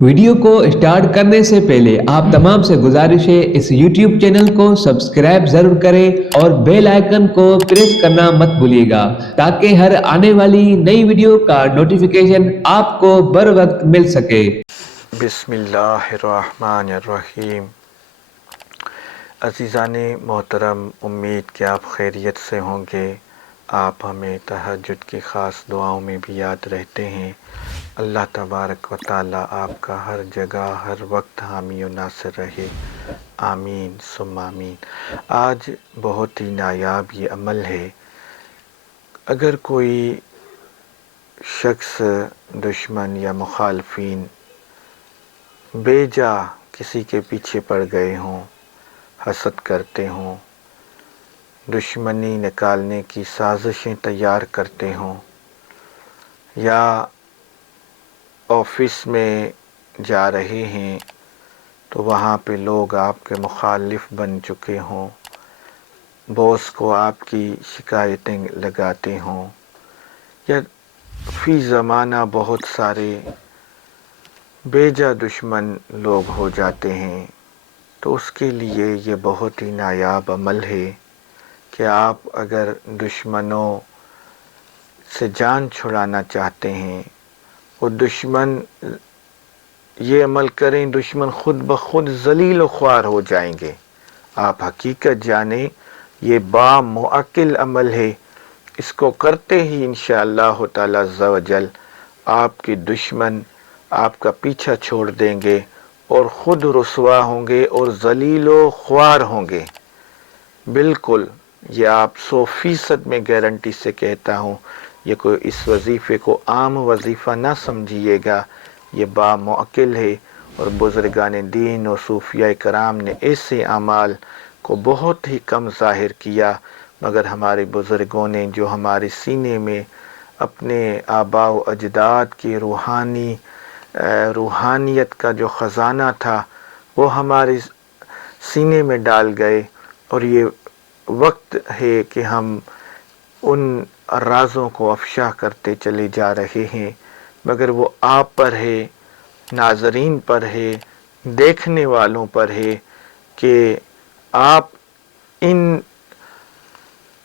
Video کو start کرنے سے پہلے آپ تمام سے گزارش ہے اس یوٹیوب چینل کو سبسکرائب ضرور کریں اور بیل آئیکن کو پریس کرنا مت بھولیے گا تاکہ ہر آنے والی نئی ویڈیو کا نوٹیفیکیشن آپ کو بر وقت مل سکے۔ بسم اللہ الرحمن الرحیم۔ عزیزان محترم، امید کہ آپ خیریت سے ہوں گے۔ آپ ہمیں تہجد کی خاص دعاؤں میں بھی یاد رہتے ہیں۔ اللہ تبارک و تعالیٰ آپ کا ہر جگہ ہر وقت حامی و ناصر رہے، آمین ثم آمین۔ آج بہت ہی نایاب یہ عمل ہے۔ اگر کوئی شخص دشمن یا مخالفین بے جا کسی کے پیچھے پڑ گئے ہوں، حسد کرتے ہوں، دشمنی نکالنے کی سازشیں تیار کرتے ہوں، یا آفس میں جا رہے ہیں تو وہاں پہ لوگ آپ کے مخالف بن چکے ہوں، باس کو آپ کی شکایتیں لگاتے ہوں، یا فی زمانہ بہت سارے بے جا دشمن لوگ ہو جاتے ہیں، تو اس کے لیے یہ بہت ہی نایاب عمل ہے کہ آپ اگر دشمنوں سے جان چھڑانا چاہتے ہیں، وہ دشمن یہ عمل کریں، دشمن خود بخود ذلیل و خوار ہو جائیں گے۔ آپ حقیقت جانیں، یہ بامعقل عمل ہے۔ اس کو کرتے ہی انشاءاللہ تعالی عز و جل آپ کے دشمن آپ کا پیچھا چھوڑ دیں گے اور خود رسوا ہوں گے اور ذلیل و خوار ہوں گے۔ بالکل، یہ آپ 100% میں گارنٹی سے کہتا ہوں۔ یہ کوئی اس وظیفے کو عام وظیفہ نہ سمجھیے گا، یہ بامعقل ہے، اور بزرگان دین و صوفیاء کرام نے ایسے اعمال کو بہت ہی کم ظاہر کیا، مگر ہمارے بزرگوں نے جو ہمارے سینے میں اپنے آباء و اجداد کی روحانیت کا جو خزانہ تھا وہ ہمارے سینے میں ڈال گئے، اور یہ وقت ہے کہ ہم ان رازوں کو افشا کرتے چلے جا رہے ہیں، مگر وہ آپ پر ہے، ناظرین پر ہے، دیکھنے والوں پر ہے کہ آپ ان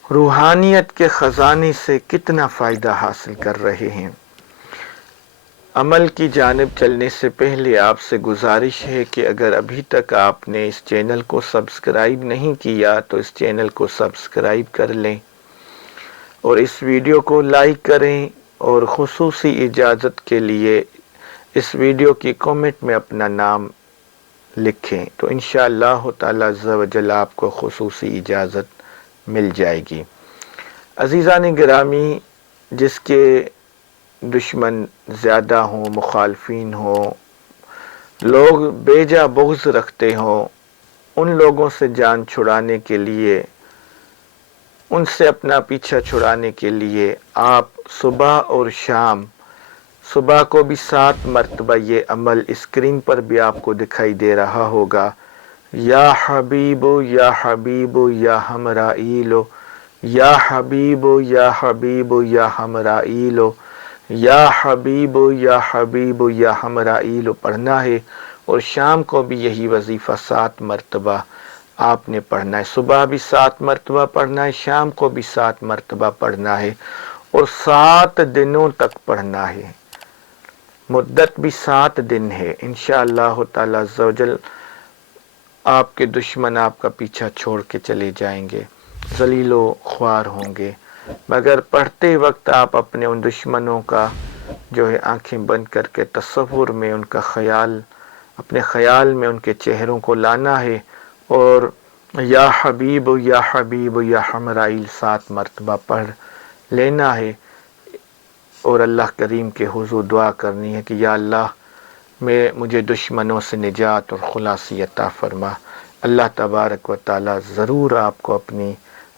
روحانیت کے خزانے سے کتنا فائدہ حاصل کر رہے ہیں۔ عمل کی جانب چلنے سے پہلے آپ سے گزارش ہے کہ اگر ابھی تک آپ نے اس چینل کو سبسکرائب نہیں کیا تو اس چینل کو سبسکرائب کر لیں، اور اس ویڈیو کو لائک کریں، اور خصوصی اجازت کے لیے اس ویڈیو کی کامنٹ میں اپنا نام لکھیں تو انشاءاللہ تعالی عز و جل آپ کو خصوصی اجازت مل جائے گی۔ عزیزان گرامی، جس کے دشمن زیادہ ہوں، مخالفین ہوں، لوگ بے جا بغض رکھتے ہوں، ان لوگوں سے جان چھڑانے کے لیے، ان سے اپنا پیچھا چھڑانے کے لیے آپ صبح اور شام، صبح کو بھی 7 مرتبہ یہ عمل اسکرین پر بھی آپ کو دکھائی دے رہا ہوگا، یا حبیب یا حبیب یا ہمرائیل، یا حبیب یا حبیب یا ہمرائیل، یا حبیب یا حبیب یا ہمرائیل پڑھنا ہے، اور شام کو بھی یہی وظیفہ 7 مرتبہ آپ نے پڑھنا ہے۔ صبح بھی 7 مرتبہ پڑھنا ہے، شام کو بھی 7 مرتبہ پڑھنا ہے، اور 7 دنوں تک پڑھنا ہے۔ مدت بھی 7 دن ہے۔ انشاءاللہ تعالی عز و جل آپ کے دشمن آپ کا پیچھا چھوڑ کے چلے جائیں گے، ذلیل و خوار ہوں گے، مگر پڑھتے وقت آپ اپنے ان دشمنوں کا جو ہے آنکھیں بند کر کے تصور میں ان کا خیال، اپنے خیال میں ان کے چہروں کو لانا ہے، اور یا حبیب یا حبیب یا ہمرائیل 7 مرتبہ پڑھ لینا ہے، اور اللہ کریم کے حضور دعا کرنی ہے کہ یا اللہ مجھے دشمنوں سے نجات اور خلاصی عطا فرما۔ اللہ تبارک و تعالی ضرور آپ کو اپنی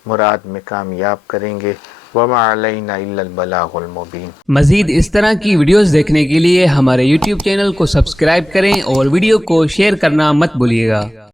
مراد میں کامیاب کریں گے۔ وما علینا الا البلاغ المبین۔ مزید اس طرح کی ویڈیوز دیکھنے کے لیے ہمارے یوٹیوب چینل کو سبسکرائب کریں اور ویڈیو کو شیئر کرنا مت بھولیے گا۔